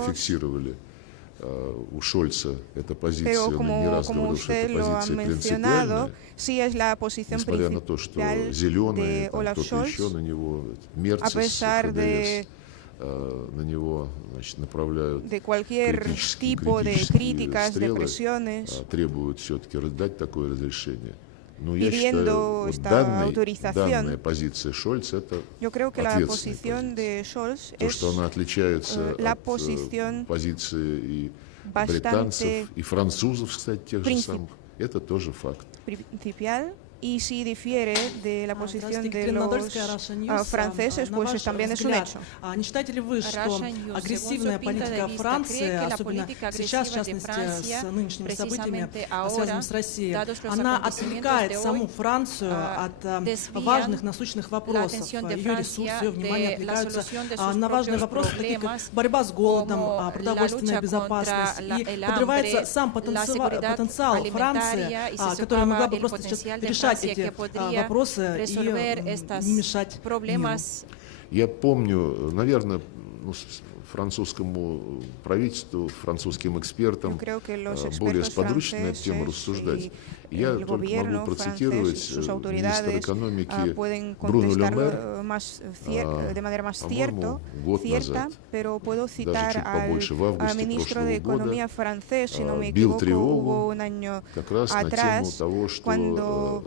У Шольца эта позиция, он не раз говорил, что эта позиция принципиальная, несмотря на то, что зеленые, кто-то еще на него, Мерцес, ХДС, на него, значит, направляют критические стрелы, требуют все-таки дать такое разрешение. Но я считаю, данная позиция Шольца — это ответственная позиция. То, что она отличается от позиции и британцев, и французов, кстати, тех же самых, это тоже факт. Y si difiere de la posición de los franceses, pues también es un hecho. Не считаете ли вы, что агрессивная политика Франции, особенно сейчас, в частности, с нынешними событиями, связанными с Россией, она отвлекает саму Францию от важных насущных вопросов? Ее ресурсы, ее внимание отвлекаются на важные вопросы, такие как борьба с голодом, продовольственная безопасность, и подрывается сам потенциал Франции, которая могла бы просто сейчас решать эти вопросы и не мешать миру. Я помню, наверное, французскому правительству, французским экспертам более сподручно на эту тему рассуждать. Я только могу процитировать министра экономики Бруно Ле Мэр, по-моему, год назад, даже чуть побольше, в августе прошлого года, бил тревогу как раз на тему того, что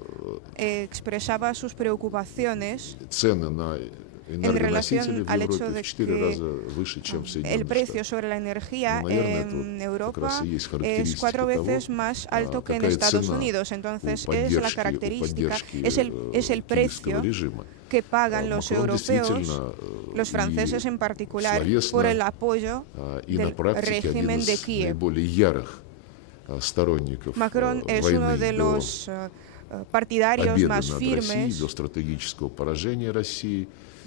цены на en relación al hecho de que el precio sobre la energía en Europa es 4 veces más alto que en Estados Unidos. Entonces es la característica, es el precio que pagan los europeos, los franceses en particular, por el apoyo del régimen de Kiev. Macron es uno de los partidarios más firmes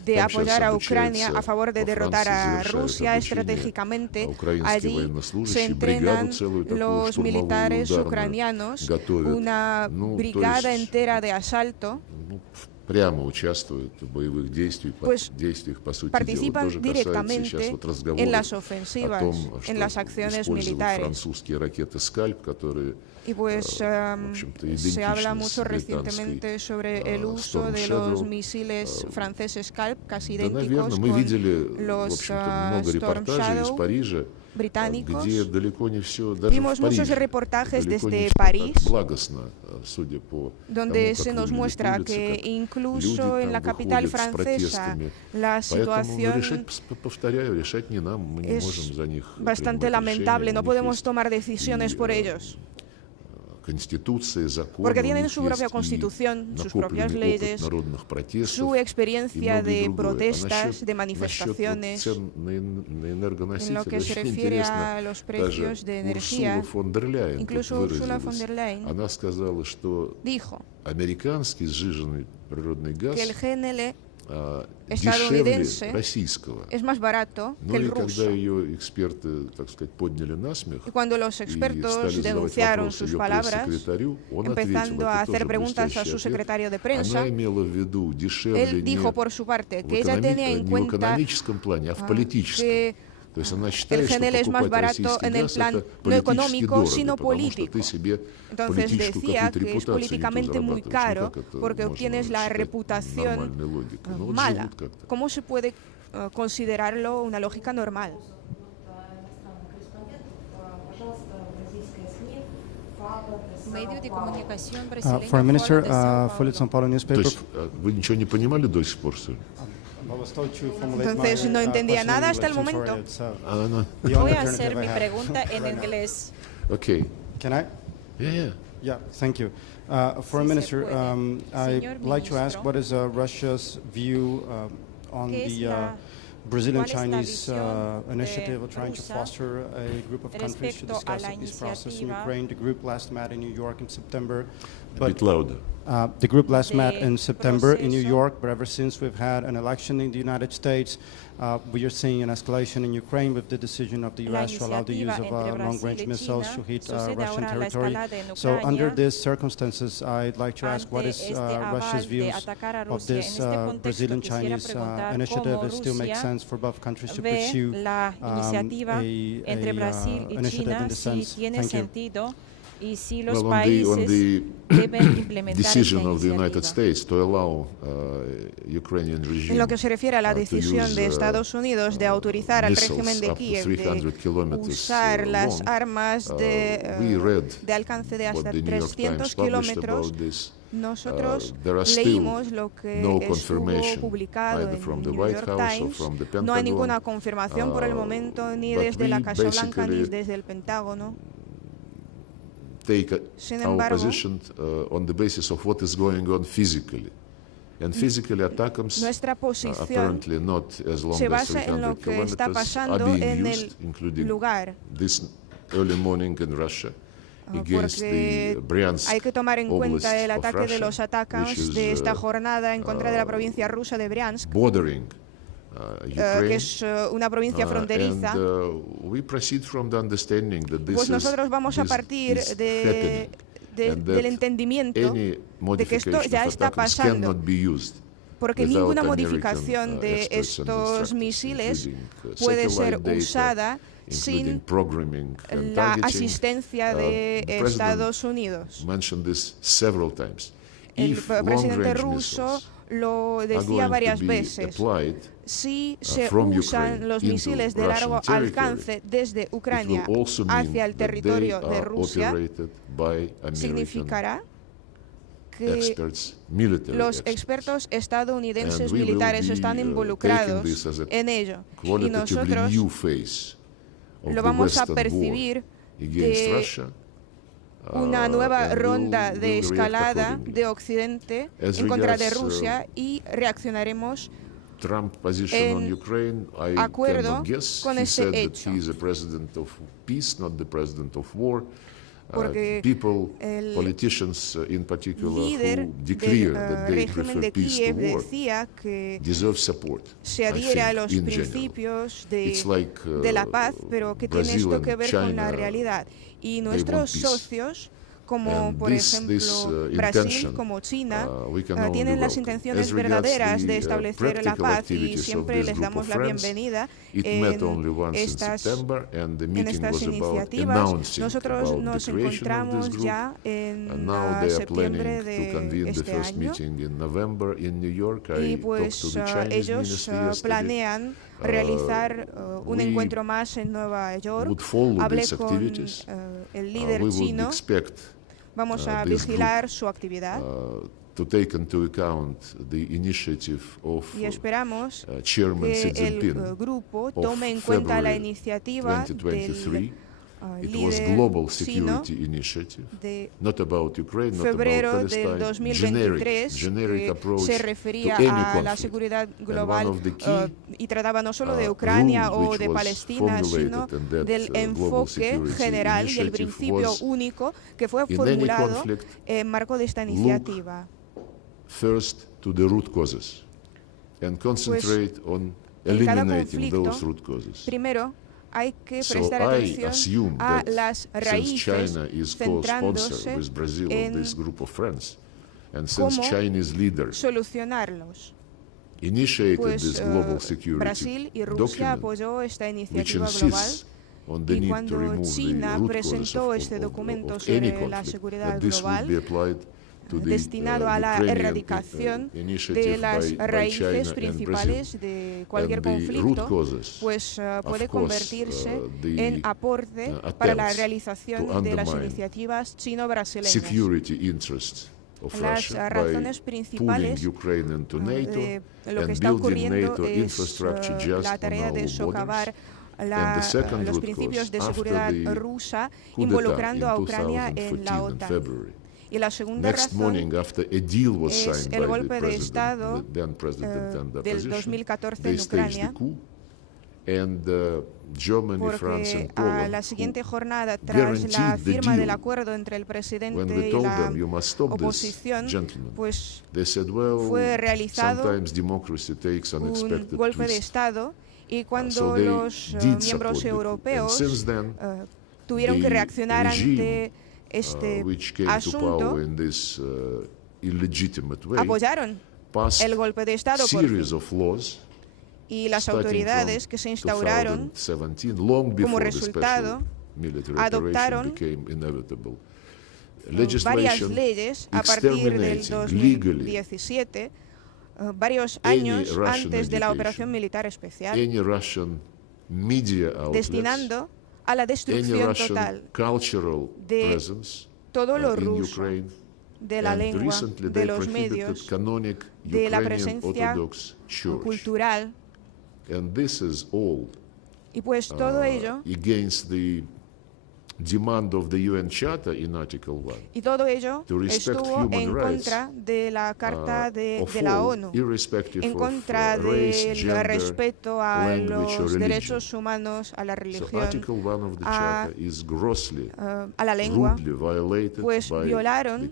de apoyar a Ucrania a favor de derrotar a Rusia estratégicamente. Allí se entrenan los militares ucranianos, una brigada entera de asalto. Pues participan directamente en las ofensivas, en las acciones militares. Y pues se habla mucho recientemente sobre el uso de los misiles franceses Scalp, casi idénticos con los Storm Shadow británicos. Vimos muchos reportajes desde París, donde se nos muestra que incluso en la capital francesa la situación es bastante lamentable, no podemos tomar decisiones por ellos. porque tienen su propia constitución, sus propias leyes, su experiencia de protestas, de manifestaciones. En lo que se refiere a los precios de energía, incluso Ursula von der Leyen dijo que el GNL estadounidense es más barato que el ruso. Y cuando los expertos denunciaron sus palabras, empezando a hacer preguntas a su secretario de prensa, él dijo por su parte que ella tenía en cuenta que el GNL es más barato en el plan no económico, sino político. Entonces decía que es políticamente muy caro porque obtienes la reputación mala. ¿Cómo se puede considerarlo una lógica normal? Medio de comunicación brasileño. Foreign Minister, Folha de São Paulo newspaper. Вы ничего не понимали до сих пор, что ли? Entonces no entendía nada hasta el momento. Voy a hacer mi pregunta en inglés. Okay. Can I? Yeah. Yeah, thank you. Foreign Minister, I'd like to ask what is Russia's view on the Brazilian-Chinese initiative of trying to foster a group of countries to discuss a peace process in Ukraine. The group last met in New York in September. A bit louder. The group last met in September in New York, but ever since we've had an election in the United States, we are seeing an escalation in Ukraine with the decision of the U.S. to allow the use of long-range missiles to hit Russian territory. So under these circumstances, I'd like to ask what is Russia's views of this Brazilian-Chinese initiative. It still makes sense for both countries to pursue an initiative in this sense. Thank you. Y si los on the decision of the United States to allow Ukrainian regime en lo que se refiere a la decisión de Estados Unidos de autorizar al régimen de Kiev de usar las armas de alcance de hasta 300 kilómetros, nosotros leímos lo que estuvo publicado en el New York Times. No hay ninguna confirmación por el momento ni desde la Casa Blanca ni desde el Pentágono. Take our position on the basis of what is going on physically. And physically ATACMS apparently not as long as 300 kilometers are being used, including this early morning in Russia against the Bryansk hay que tomar en cuenta el Oblast ataque of de los Russia, ATACMS de esta jornada en contra de la provincia rusa de Bryansk, bordering que es una provincia fronteriza. Pues nosotros vamos a partir del entendimiento de que esto ya está pasando, porque ninguna modificación de estos misiles puede ser usada sin la asistencia de Estados Unidos. El presidente ruso lo decía varias veces. Si se usan los misiles de largo alcance desde Ucrania hacia el territorio de Rusia, significará que los expertos estadounidenses militares están involucrados en ello. Y nosotros lo vamos a percibir de una nueva ronda de escalada de Occidente en contra de Rusia y reaccionaremos en acuerdo con ese hecho. Porque el líder del régimen de Kiev decía que se adhiere a los principios de la paz, pero que tiene esto que ver con la realidad. Y nuestros socios, como por ejemplo Brasil, como China, tienen las intenciones verdaderas de establecer la paz y siempre les damos la bienvenida en estas iniciativas. Nosotros nos encontramos ya en septiembre de este año y pues ellos planean realizar un encuentro más en Nueva York. Hablé con el líder chino. Vamos a vigilar su actividad y esperamos que el grupo tome en cuenta la iniciativa del It was global security initiative, not about Ukraine, not about Palestine, generic approach se refería a la seguridad global y trataba no solo de Ucrania o de Palestina, sino del enfoque general y el principio único que fue formulado en marco de esta iniciativa. First to the root causes and concentrate on eliminating those root causes. Primero, hay que prestar atención a las raíces, centrándose en cómo solucionarlos. Pues Brasil y Rusia apoyó esta iniciativa global y cuando China presentó este documento sobre la seguridad global, destinado a la erradicación de las raíces principales de cualquier conflicto, pues puede convertirse en aporte para la realización de las iniciativas chino-brasileñas. Las razones principales de lo que está ocurriendo es la tarea de socavar los principios de seguridad rusa, involucrando a Ucrania en la OTAN. Y la segunda razón es el golpe de Estado del 2014 en Ucrania, porque a la siguiente jornada, tras la firma del acuerdo entre el presidente y la oposición, pues fue realizado un golpe de Estado, y cuando los miembros europeos tuvieron que reaccionar ante este asunto, apoyaron el golpe de Estado por fin. Y las autoridades que se instauraron como resultado adoptaron varias leyes a partir del 2017, varios años antes de la operación militar especial, destinando a la destrucción total de todo lo ruso, de la lengua, de los medios, de la presencia cultural. Y pues todo ello, y todo ello estuvo en contra de la Carta de la ONU, en contra del respeto a los derechos humanos, a la religión, a la lengua, pues violaron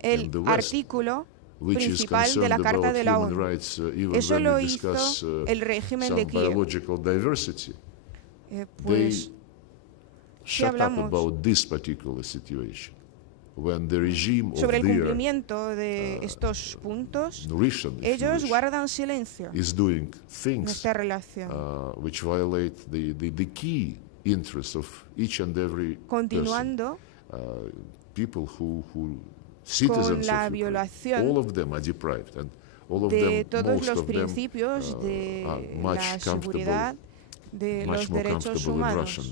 el artículo principal de la Carta de la ONU. Eso lo hizo el régimen de Kiev. Pues si hablamos sobre el cumplimiento de estos puntos, ellos guardan silencio en esta relación, continuando con la violación de todos los principios de la seguridad, de los derechos humanos,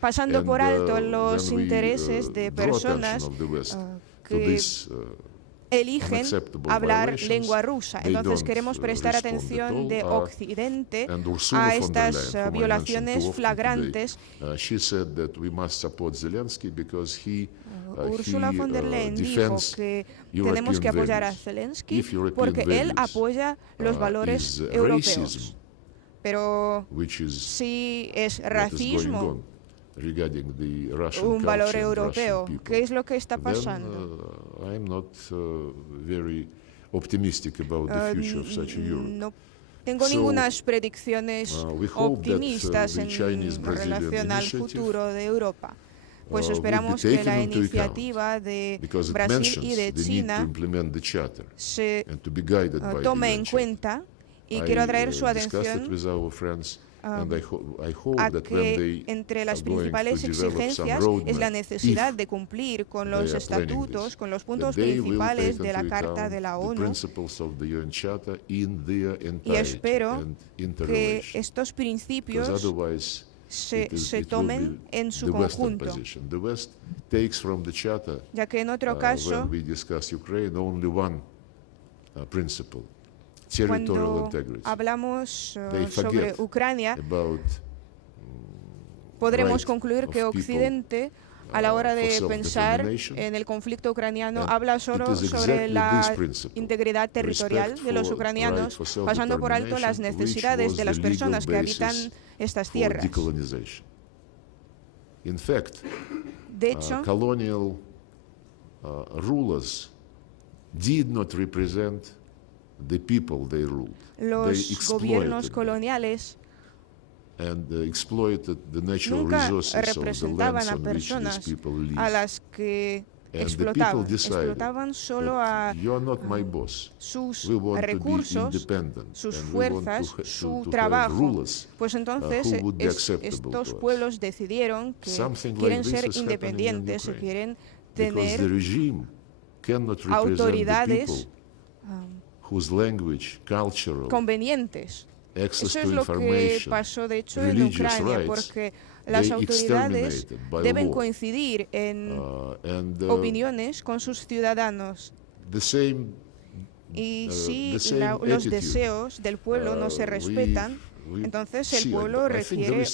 pasando por alto los intereses de personas que eligen hablar lengua rusa. Entonces queremos prestar atención de Occidente a estas violaciones flagrantes. Ursula von der Leyen dijo que tenemos que apoyar a Zelensky porque él apoya los valores europeos. Pero si es racismo un valor europeo, ¿qué es lo que está pasando? No tengo ninguna predicciones optimistas en relación al futuro de Europa. Pues esperamos que la iniciativa de Brasil y de China se tome en cuenta, y quiero atraer su atención a que entre las principales exigencias es la necesidad de cumplir con los estatutos, con los puntos principales de la Carta de la ONU, y espero que estos principios se tomen en su conjunto, ya que en otro caso Cuando hablamos sobre Ucrania, podremos concluir que Occidente, a la hora de pensar en el conflicto ucraniano, habla solo sobre la integridad territorial de los ucranianos, pasando por alto las necesidades de las personas que habitan estas tierras. De hecho, colonial rulers did not represent the people they ruled. Los gobiernos coloniales nunca representaban a personas a las que explotaban. Explotaban solo a sus recursos, sus fuerzas, su trabajo. Pues entonces estos pueblos decidieron que quieren ser independientes, se quieren tener autoridades convenientes. Eso es lo que pasó, de hecho, en Ucrania, porque las autoridades deben coincidir en opiniones con sus ciudadanos. Y si los deseos del pueblo no se respetan, entonces el pueblo requiere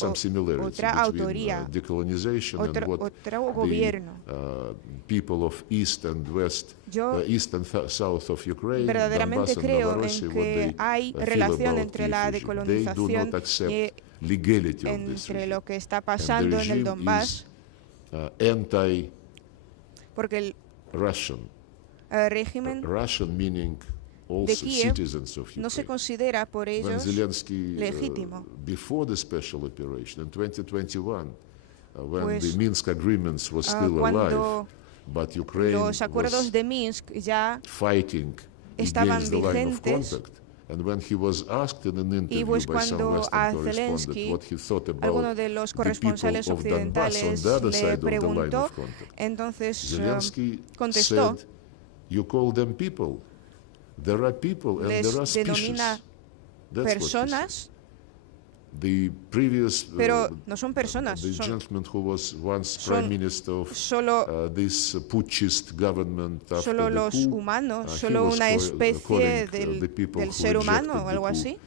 otra autoría, otro gobierno. Yo verdaderamente creo en que hay relación entre la decolonización y entre lo que está pasando en el Donbass, porque el régimen de Kiev no se considera por ellos legítimo. Pues, cuando los acuerdos de Minsk ya estaban vigentes, y pues cuando a Zelensky, alguno de los corresponsales occidentales, le preguntó, entonces contestó, les denomina personas, pero no son personas, son solo los humanos, solo una especie del ser humano o algo así.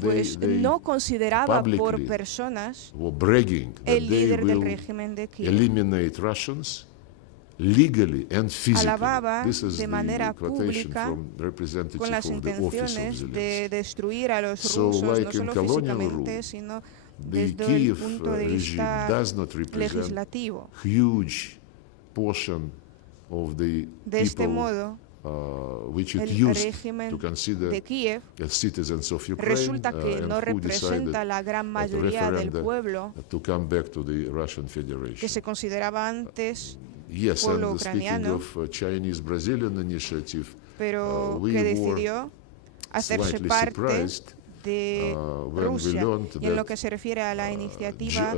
Pues no consideraba por personas el líder del régimen de Kiev. Alababa de manera pública con las intenciones de destruir a los rusos, no solo físicamente, sino desde el punto de vista legislativo. De este modo, el régimen de Kiev resulta que no representa a la gran mayoría del pueblo que se consideraba antes pueblo ucraniano, pero que decidió hacerse parte de Rusia. Y en lo que se refiere a la iniciativa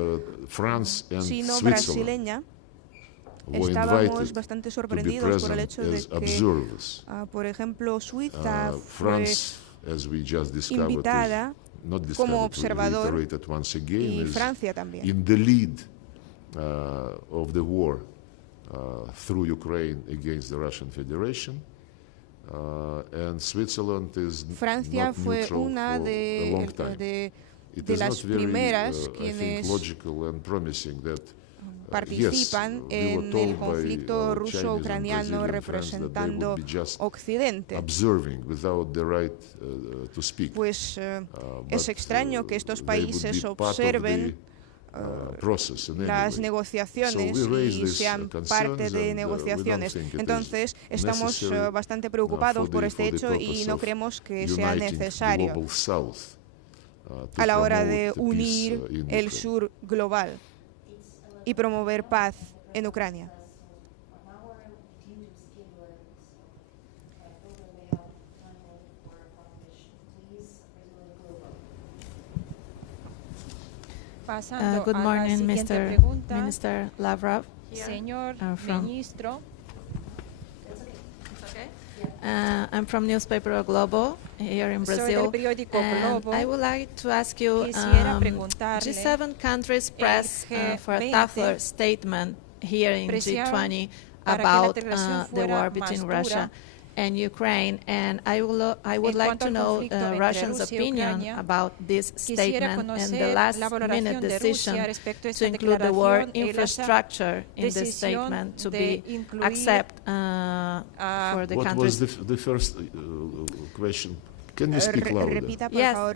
sino-brasileña, estábamos bastante sorprendidos por el hecho de que, por ejemplo, Suiza fue invitada como observador y Francia también. Through Ukraine against the Russian Federation, and Switzerland is Francia fue una de las primeras quienes participan en el conflicto ruso-ucraniano representando Occidente. Pues es extraño que estos países observen las negociaciones y sean parte de negociaciones. Entonces, estamos bastante preocupados por este hecho y no creemos que sea necesario a la hora de unir el sur global y promover paz en Ucrania. Good morning, Minister Lavrov. Señor ministro. I'm from newspaper Globo here in Brazil, and I would like to ask you, G7 countries press for a tougher statement here in G20 about the war between Russia and Ukraine, and I would like to know Russia's opinion about this statement and the last-minute decision to include the word infrastructure in the statement to be accepted for the countries. What was the first question? Can you speak louder? Repita, por favor,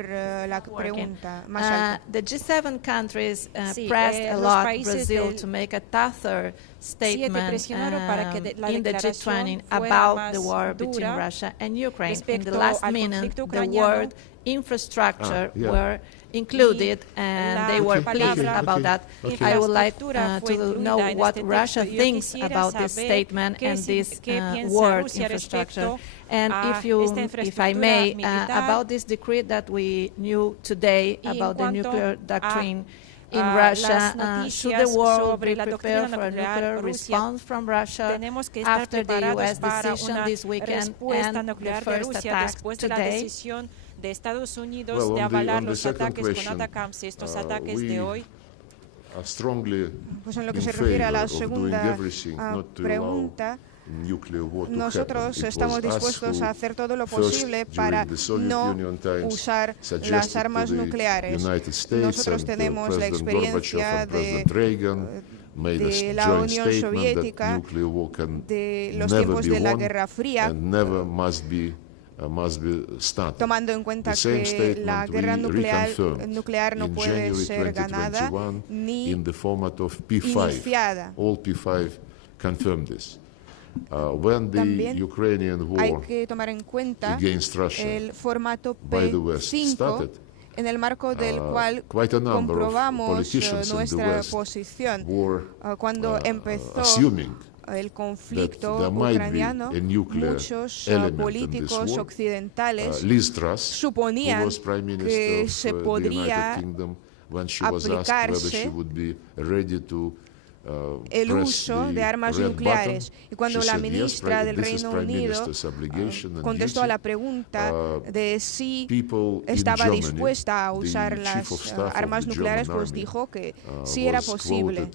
la pregunta más alta. The G7 countries pressed a lot Brazil to make a tougher statement in the G20 about the war between Russia and Ukraine. In the last minute, the word infrastructure were included, and they were pleased about that. I would like to know what Russia thinks about this statement and this word infrastructure. And if I may, about this decree that we knew today about the nuclear doctrine in Russia, should the world be prepared for a nuclear response from Russia after the U.S. decision this weekend and the first attack today? De Estados Unidos de avalar los ataques con ATACMS, estos ataques de hoy. Pues en lo que se refiere a la segunda pregunta, nosotros estamos dispuestos a hacer todo lo posible para no usar las armas nucleares. Nosotros tenemos la experiencia de la Unión Soviética, de los tiempos de la Guerra Fría, tomando en cuenta que la guerra nuclear no puede ser ganada ni iniciada. También hay que tomar en cuenta el formato P5, en el marco del cual comprobamos nuestra posición cuando empezó el conflicto ucraniano. Muchos políticos occidentales suponían que se podría aplicarse el uso de armas nucleares. Y cuando la ministra del Reino Unido contestó a la pregunta de si estaba dispuesta a usar las armas nucleares, pues dijo que sí era posible.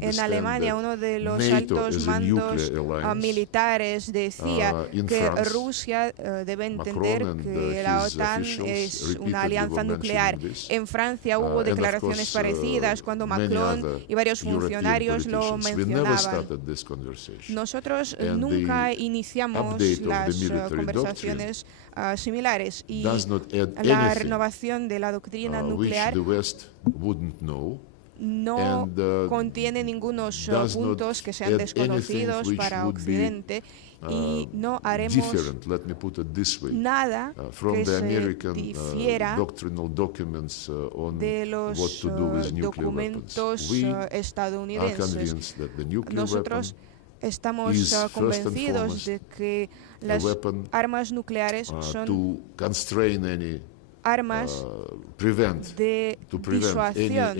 En Alemania, uno de los altos mandos militares decía que Rusia debe entender que la OTAN es una alianza nuclear. En Francia hubo declaraciones parecidas cuando Macron y varios funcionarios lo mencionaban. Nosotros nunca iniciamos las conversaciones similares, y la renovación de la doctrina nuclear no contiene ningunos puntos que sean desconocidos para Occidente, y no haremos nada que se difiera de los documentos estadounidenses. Nosotros estamos convencidos de que las armas nucleares son armas de disuasión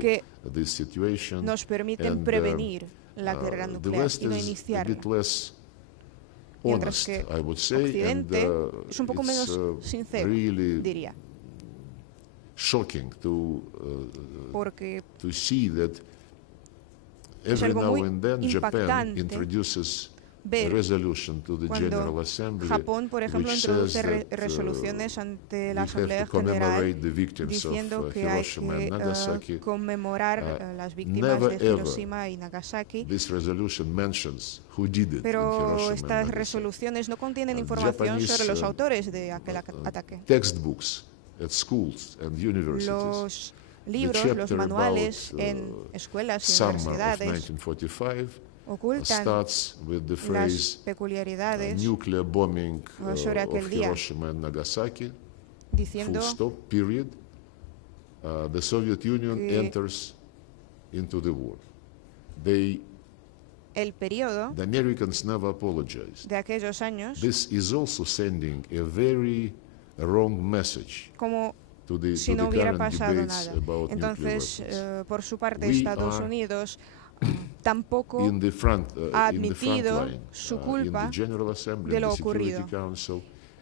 que nos permiten prevenir la guerra nuclear y no iniciarla. Mientras que Occidente es un poco menos sincero, diría. Porque es algo muy impactante ver cuando Japón, por ejemplo, introduce resoluciones ante la Asamblea General diciendo que hay que conmemorar las víctimas de Hiroshima y Nagasaki, pero estas resoluciones no contienen información sobre los autores de aquel ataque. Los libros, los manuales en escuelas y universidades ocultan las peculiaridades sobre aquel día, diciendo the Soviet Union enters into the war. El periodo the Americans never apologized. De aquellos años, this is also sending a very wrong message como si no hubiera pasado nada. Entonces, por su parte, Estados Unidos tampoco ha admitido su culpa de lo ocurrido.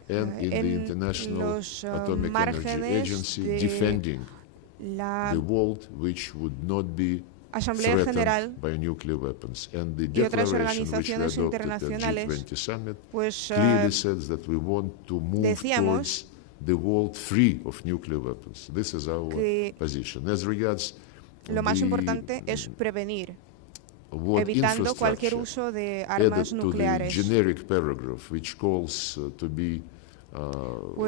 En los márgenes the world which would not be Asamblea General by nuclear weapons. And the y otras declaration which we organizaciones adopted at internacionales, G20 summit pues clearly says that we want to move towards the world free of nuclear weapons. This is our position. As regards lo más importante es prevenir, evitando cualquier uso de armas nucleares. To the generic paragraph which calls to be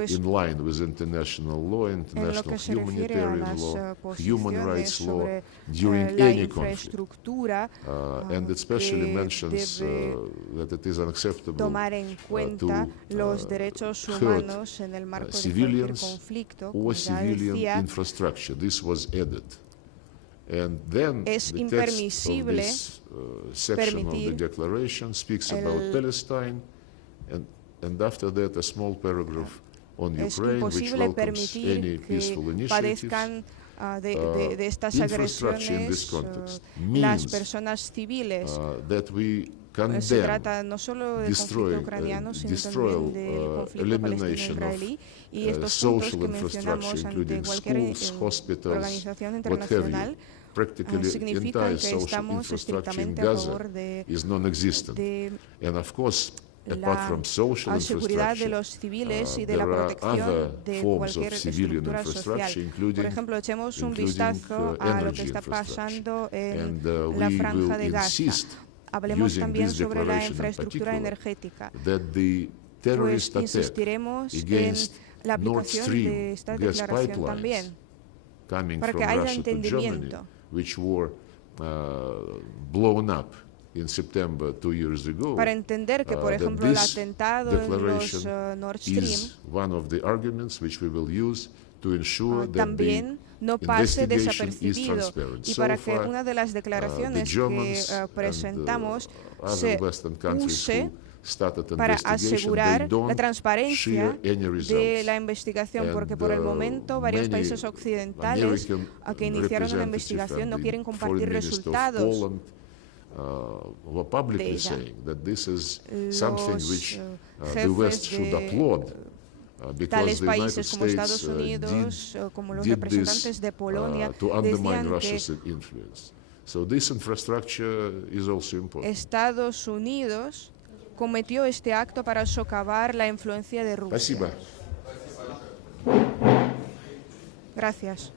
in line with international law, international humanitarian law, human rights law during any conflict. And it especially mentions that it is unacceptable tomar en cuenta los derechos humanos en el marco de cualquier conflicto, or civilian infrastructure. This was added. And then es the text of this section of the declaration speaks about Palestine, and after that a small paragraph on Ukraine, which welcomes any peaceful initiatives. De estas agresiones, las personas civiles. Se trata no solo del conflicto ucraniano, sino también del conflicto palestino-israelí, y estos puntos que mencionamos ante cualquier organización internacional significan que estamos estrictamente a favor de la seguridad de los civiles y de la protección de cualquier estructura social. Por ejemplo, echemos un vistazo a lo que está pasando en la Franja de Gaza. Hablemos también sobre la infraestructura energética. Pues insistiremos en la aplicación de esta declaración también, para que haya entendimiento. Para entender que, por ejemplo, el atentado en los Nord Stream también no pase desapercibido, y para que una de las declaraciones que presentamos se use para asegurar la transparencia de la investigación, porque por el momento varios países occidentales que iniciaron la investigación no quieren compartir resultados were publicly saying that this is something which the West should applaud, because the United States did this to undermine Russia's influence. So this infrastructure is also important. Estados Unidos cometió este acto para socavar la influencia de Rusia. Спасибо. Gracias.